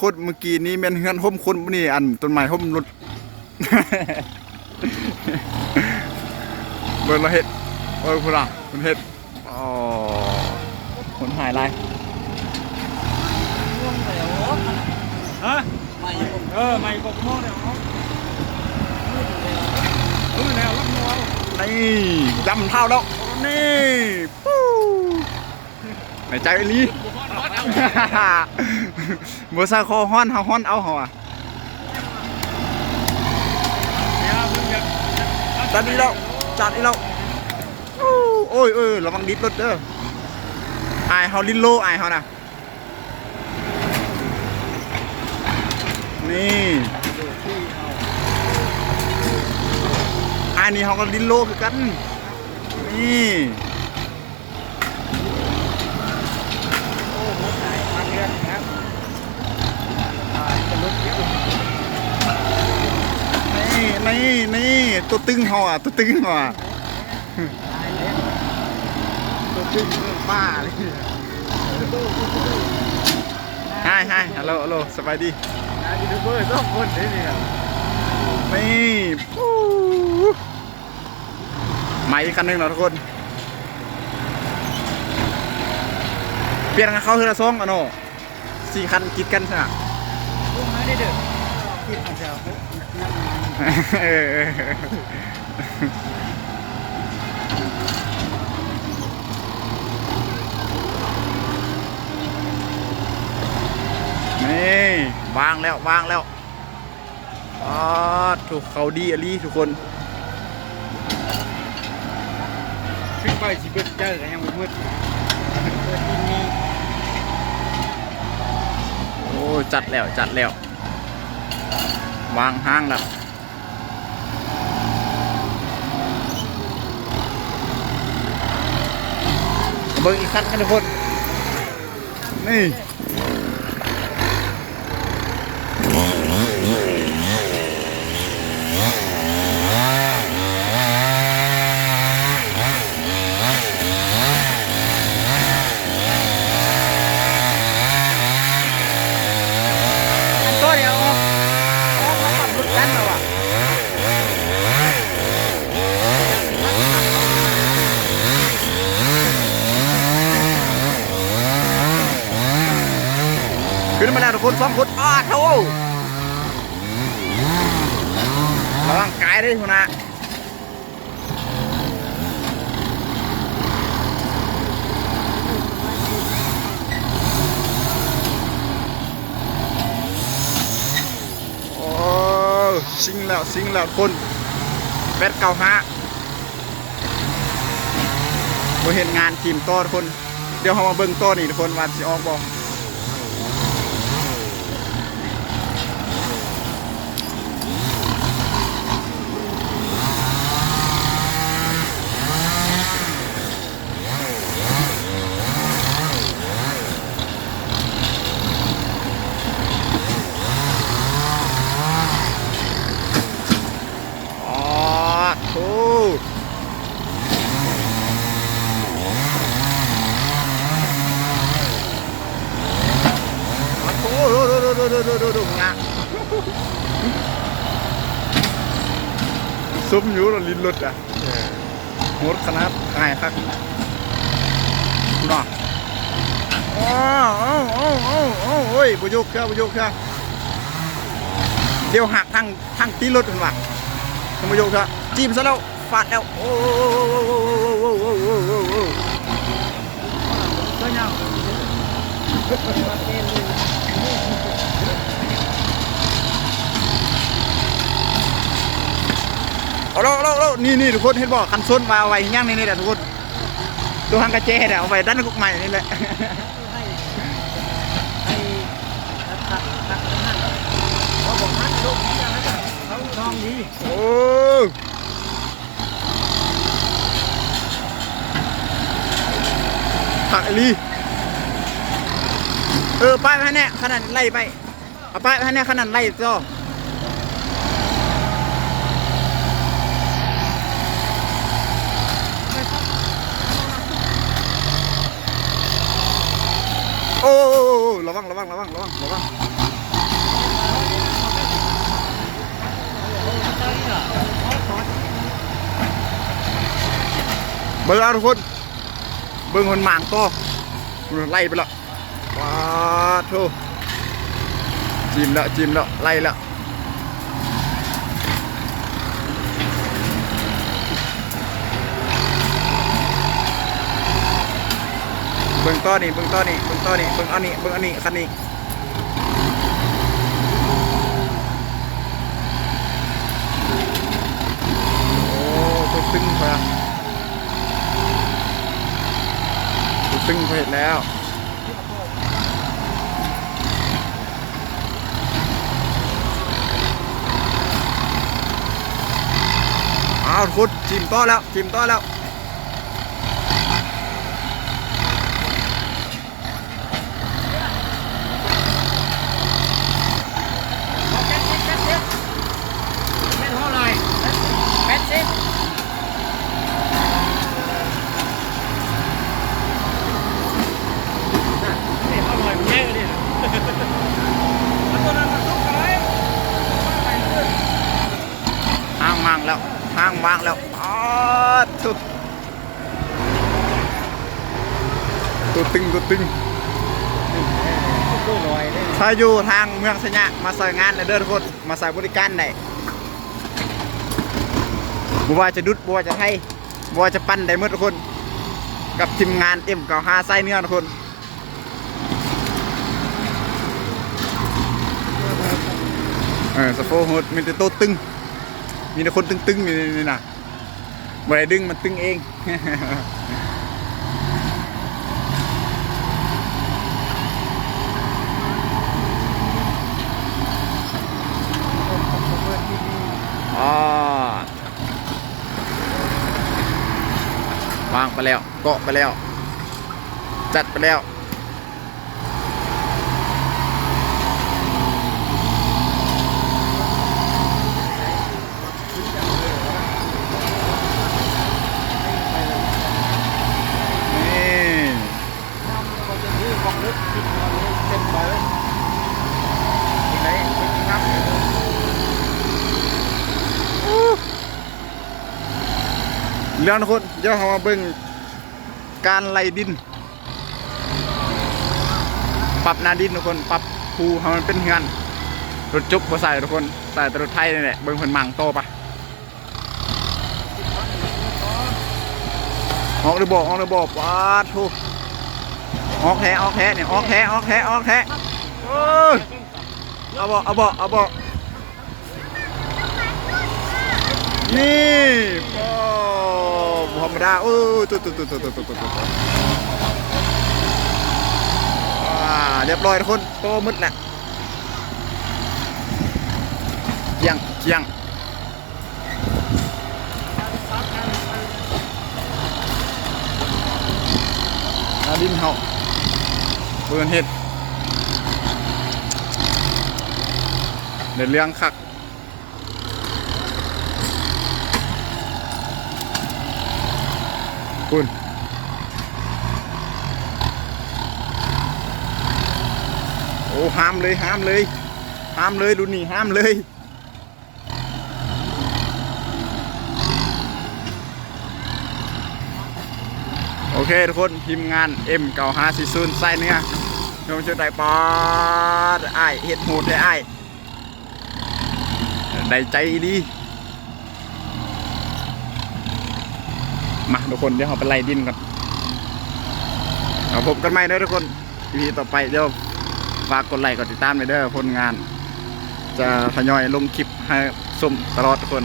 คนเมื่อกี้นี้แม่นเฮือนห่มคนนี่อันต้นไม้ห่มรถเบิ่งเราเฮ็ดโอ้ยพุ่นอะพุ่นเฮ็ดอ๋อคนหายไรฮะเออไม่กบโม่เนี่ยเอาเออแล้วรับมือเอานี่ดำเท่าแล้วนี่ปู้ในใจลี บัวซาคฮ้อนเฮาฮ้อนเอาเฮาอะเดี๋ยวเพิ่งจะจัดอีแล้วจัดอีแล้วโอ้ยเอ้ยระวังดิบรถเด้อไอเฮาลินโลไอเฮานะนี่อายนี่เฮาก็ลินโลคือกัน โอ้โหตายมาเดือนครับตายจะลุกเยอะ นี่นี่นี่ ตัวตึงเฮาอะตัวตึงเฮาอะตายแล้วตัวตึงป้าเลยฮายฮายฮัลโหลฮัลโหลสบายดีตายยูทูบเบอร์ต้องคนนี่นี่นี่ปู๊มาอีกคันหนึ่งแล้วทุกคน เปลี่ยนกันเข้าเฮือละซองกันโน่สี่คันกิดกันใช่ไหมลุงไม่ได้เด้อคิดมันจะนั่งเออ เออนี่วางแล้ววางแล้วอ๋อถูกเขาดีอลีทุกคนขึ้นไปสิเบิดเจอกันยังมืดโอ้จัดแล้วจัดแล้ว วางห้างแล้วเบิ่งอีกคันกันทุกคนนี่ ตัวเดียวอ๋อมาขับรถกันแล้วอะ ขึ้ นมาแล้วทุกคนสองคนอ้าโถระวังกายด้วยคุณนะโอ้ซิงแล้วซิงแล้วคนแปดเก้าห้าเราเห็นงานทีมโต้ทุกคน เดี๋ยวเรามาเบิ่งโต้นี่ทุกคนว่าสิออกบ่อ๋อถูกอ๋อถูกดูดูดูดูดูดูดูงะ ซุ้มอยู่รถลิ้นรถอะหมดขนาดหายคักเนาะอ๋อโอ้โอ้โอ้โอ้โอ้ยประโยคเครื่องประโยคเครื่องเดี๋ยวหักทางทางตีรถกันว่ะท่านผู้ชมครับจิ้มซะแล้วฟาดแล้วโอ้โห ก็ยัง เอาแล้วเอาแล้วเอาแล้ว นี่นี่ทุกคนเห็นบอกคันส้นมาเอาไว้ย่างนี่นี่แหละทุกคนตัวหังกระเจเนี่ยเอาไว้ด้านกุกใหม่นี่แหละทองดีโอ้ผักลีเออป้ายไปแน่ขนาดไล่ไปเอาป้ายไปแน่ขนาดไล่จ้อ อ้ระวังระวังระวังระวังระวังเบิ่งอาทุกคน เบิ่งคนหมางต่อไล่ไปละว้าโธ่จิ้มละจิ้มละไล่ละ ต่อนี่เบิ่งต่อนี่เบิ่งต่อนี่เบิ่งอันนี้เบิ่งอันนี้คันนี้โอ้ตัวตึงไปตัวตึงไปเห็นแล้วอ้าวคุณจิ้มต่อแล้วจิ้มต่อแล้ว เอาแปดสิบแปดสิบแม่นเท่าไหร่แปดสิบน่ะนี่เท่าไหร่มันเยอะดิเอาตัวนั้นมาทุกกันเลยไปเลย ห้างมางแล้วห้างมางแล้วอ้าทุตัวตึงตัวตึงตู้ลอยได้ถ้าอยู่ทางเมืองสยะมาใส่งานเลยเด้อทุกคนมาใส่บริการได้บัว่าจะดุดบัว่าจะไทยบัว่าจะปั้นได้หมดทุกคน กับทีมงานเอ็มเก่าหาไส้เนื้อทุกคนเออสโฟโฮดมีแต่โตวตึง มีแต่คนตึงๆอยู่ในนี่นะบ่ได้ดึงมันตึงเองอ๋อวางไปแล้วเกาะไปแล้ว จัดไปแล้ว นี่ น้ำมันจะที่กองลึกที่นอนเลยเต็มไปเลยที่ไหนไปกินน้ำอยู่ เรื่องทุกคนเดี๋ยวเรามาเบิ่งการไล่ดิน ปรับนาดินทุกคน ปรับภูให้มันเป็นเฮือนรถจุกบ่ใส่ทุกคนใส่แต่รถไทยนี่แหละเบิ่งเพิ่นมังโตปะออกหรือบอกออกหรือบอกว้าทุกออกแท้ออกแท้เนี่ยออกแท้ออกแท้ออกแท้โอ้ยเอาบอกเอาบอกเอาบอกนี่โอ้ บ่ธรรมดาโอ้ยตุ๊ดตุ๊ดตุ๊ดตุ๊ดตุ๊ดตุ๊ดตุ๊ดอ่าเรียบร้อยทุกคนโตมืดแหละเจียงเจียงอาดินเฮาเบิ่นเฮ็ดเดี๋ยวเรื่องคัก คุณโอ้ห้ามเลยห้ามเลยห้ามเลยรุ่นนี้ห้ามเลยโอเคทุกคนทีมงาน M เก่าหาสิซูนไส้เนื้อโยมช่วยได้ปอดไอเห็ดหูดได้ไอได้ใจดี มาทุกคนเดี๋ยวเราไปไล่ดินก่อนเราพบกันใหม่เด้อทุกคนทีต่อไปเดี๋ยวฝากกดไลค์กดติดตามไปเด้อผลงาน จะทยอยลงคลิปให้ชมตลอดทุกคน